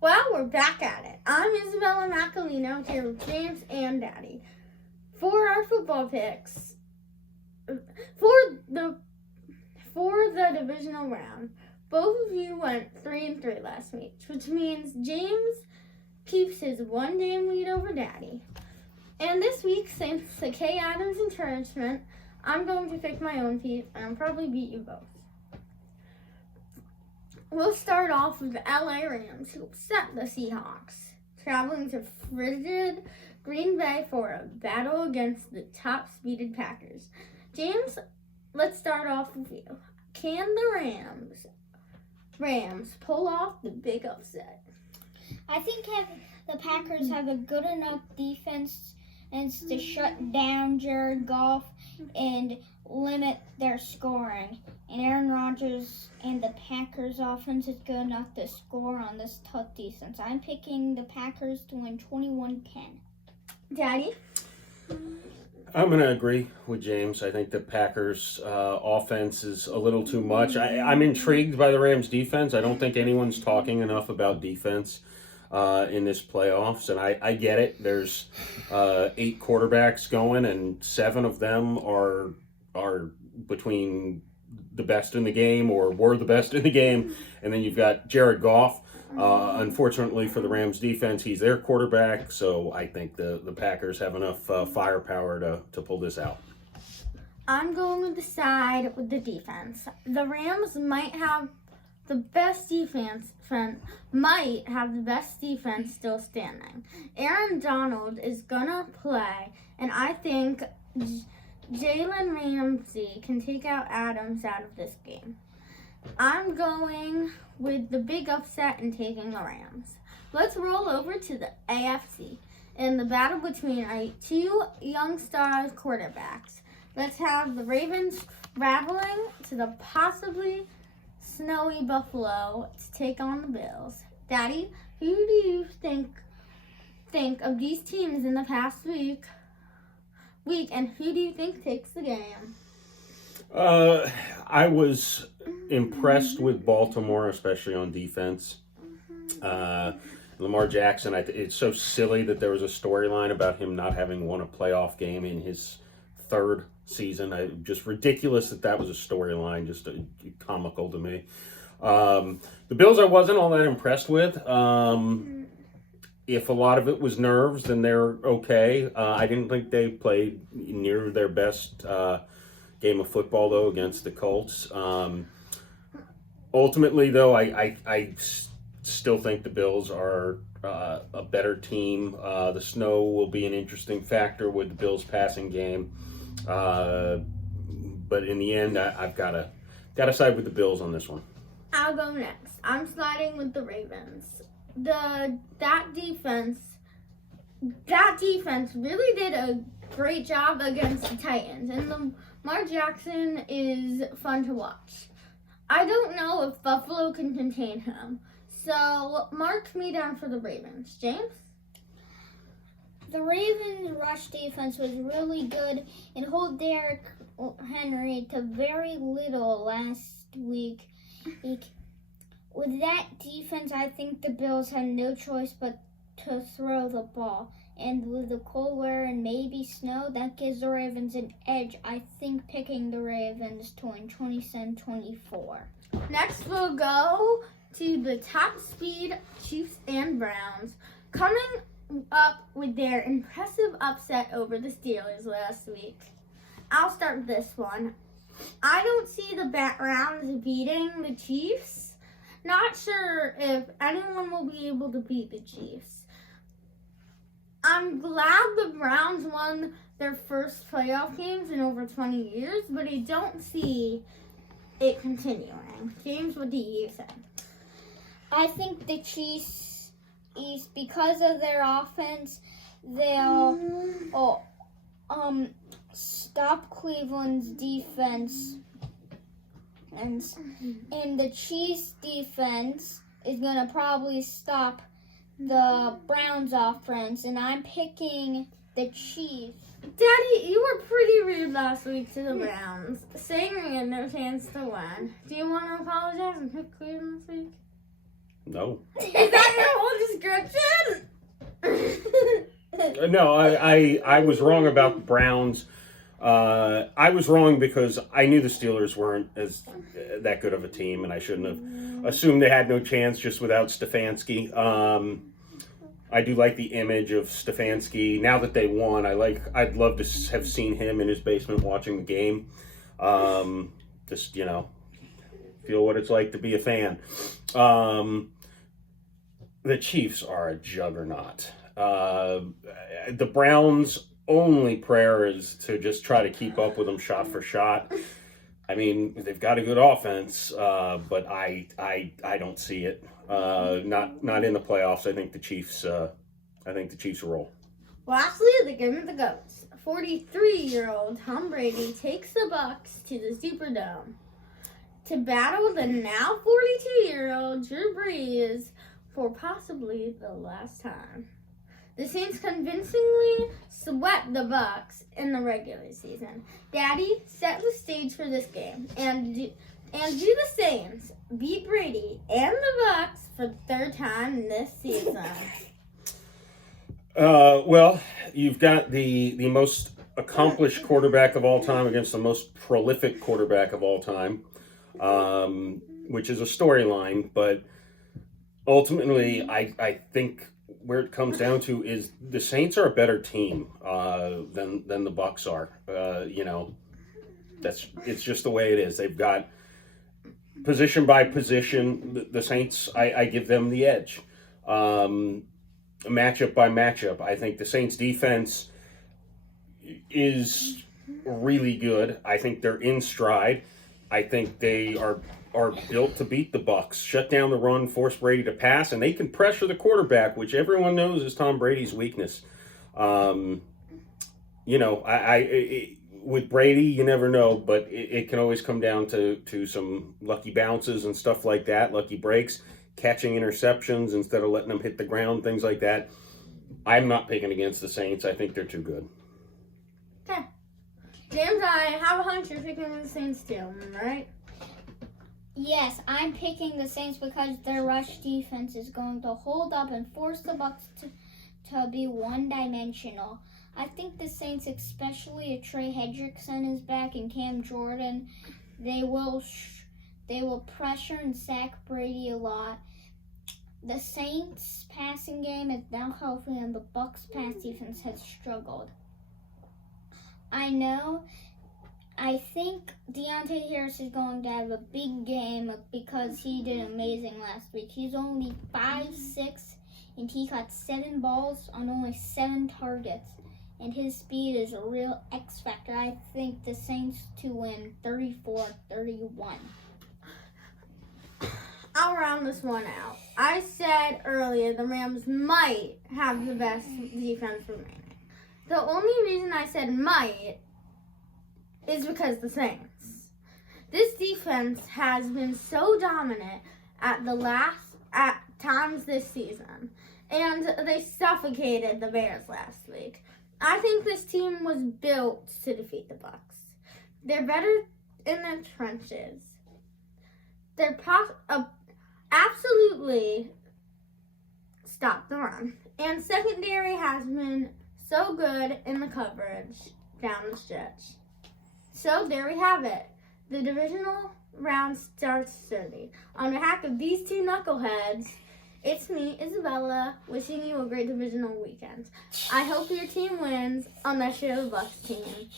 Well, we're back at it. I'm Isabella Macalino here with James and Daddy. For our football picks, for the divisional round, both of you went 3-3 last week, which means James keeps his 1-game lead over Daddy. And this week, thanks to Kay Adams' encouragement, I'm going to pick my own team, and I'll probably beat you both. We'll start off with the LA Rams, who upset the Seahawks, traveling to frigid Green Bay for a battle against the top-speeded Packers. James, let's start off with you. Can the Rams pull off the big upset? I think the Packers have a good enough defense to shut down Jared Goff and limit their scoring. And Aaron Rodgers and the Packers offense is good enough to score on this tough defense. I'm picking the Packers to win 21-10. Daddy? I'm going to agree with James. I think the Packers' offense is a little too much. I'm intrigued by the Rams' defense. I don't think anyone's talking enough about defense in this playoffs, and I get it. There's 8 quarterbacks going, and 7 of them are between the best in the game or were the best in the game, and then you've got Jared Goff. Unfortunately for the Rams defense, he's their quarterback, so I think the Packers have enough firepower to pull this out. I'm going to side with the defense. The Rams might have the best defense still standing. Aaron Donald is gonna play, and I think Jalen Ramsey can take out Adams out of this game. I'm going with the big upset and taking the Rams. Let's roll over to the AFC in the battle between our 2 young star quarterbacks. Let's have the Ravens traveling to the possibly snowy Buffalo to take on the Bills. Daddy, who do you think of these teams in the past week, and who do you think takes the game? I was impressed with Baltimore, especially on defense. Lamar Jackson, it's so silly that there was a storyline about him not having won a playoff game in his 3rd season. Just ridiculous that was a storyline, just comical to me. The Bills I wasn't all that impressed with. If a lot of it was nerves, then they're okay. I didn't think they played near their best game of football, though, against the Colts. Ultimately, though, I still think the Bills are a better team. The snow will be an interesting factor with the Bills' passing game. But in the end, I've got to side with the Bills on this one. I'll go next. I'm sliding with the Ravens. That defense really did a great job against the Titans, and Lamar Jackson is fun to watch. I don't know if Buffalo can contain him, so mark me down for the Ravens. James? The Ravens' rush defense was really good and hold Derrick Henry to very little last week. With that defense, I think the Bills had no choice but to throw the ball. And with the cold weather and maybe snow, that gives the Ravens an edge. I think picking the Ravens to win 27-24. Next, we'll go to the top speed Chiefs and Browns, coming up with their impressive upset over the Steelers last week. I'll start with this one. I don't see the Browns beating the Chiefs. Not sure if anyone will be able to beat the Chiefs. I'm glad the Browns won their first playoff games in over 20 years, but I don't see it continuing. James, what do you think? I think the Chiefs, because of their offense, they'll stop Cleveland's defense. And the Chiefs' defense is going to probably stop the Browns' offense, and I'm picking the Chiefs. Daddy, you were pretty rude last week to the Browns, saying we had no chance to win. Do you want to apologize and pick Cleveland this week? No. Is that your whole No, I was wrong about the Browns. I was wrong because I knew the Steelers weren't as that good of a team, and I shouldn't have assumed they had no chance just without Stefanski. I do like the image of Stefanski. Now that they won, I'd love to have seen him in his basement watching the game. Just, feel what it's like to be a fan. The Chiefs are a juggernaut. The Browns' only prayer is to just try to keep up with them shot for shot. I mean, they've got a good offense, but I don't see it. Not in the playoffs. I think the Chiefs roll. Lastly, the game of the goats. 43-year-old Tom Brady takes the Bucs to the Superdome to battle the now 42-year-old Drew Brees for possibly the last time. The Saints convincingly swept the Bucs in the regular season. Daddy set the stage for this game, and do the Saints beat Brady and the Bucs for the third time this season? Well, you've got the most accomplished quarterback of all time against the most prolific quarterback of all time, which is a storyline, but ultimately, I think where it comes down to is the Saints are a better team than the Bucs are. It's just the way it is. They've got position by position. The Saints, I give them the edge. Matchup by matchup, I think the Saints defense is really good. I think they're in stride. I think they are built to beat the Bucs, shut down the run, force Brady to pass, and they can pressure the quarterback, which everyone knows is Tom Brady's weakness. With Brady, you never know, but it can always come down to some lucky bounces and stuff like that, lucky breaks, catching interceptions instead of letting them hit the ground, things like that. I'm not picking against the Saints. I think they're too good. Okay. James, I have a hunch you're picking the Saints too, right? Yes, I'm picking the Saints because their rush defense is going to hold up and force the Bucs to be one-dimensional. I think the Saints, especially if Trey Hendrickson is back and Cam Jordan, they will pressure and sack Brady a lot. The Saints' passing game is now healthy, and the Bucs' pass defense has struggled. I think Deontay Harris is going to have a big game because he did amazing last week. He's only 5'6", and he caught 7 balls on only 7 targets. And his speed is a real X factor. I think the Saints to win 34-31. I'll round this one out. I said earlier the Rams might have the best defense remaining. The only reason I said might is because the Saints. This defense has been so dominant at times this season, and they suffocated the Bears last week. I think this team was built to defeat the Bucs. They're better in the trenches. They're absolutely stop the run. And secondary has been so good in the coverage down the stretch. So there we have it. The divisional round starts Thursday. On behalf of these two knuckleheads, it's me, Isabella, wishing you a great divisional weekend. I hope your team wins on the Bucs team.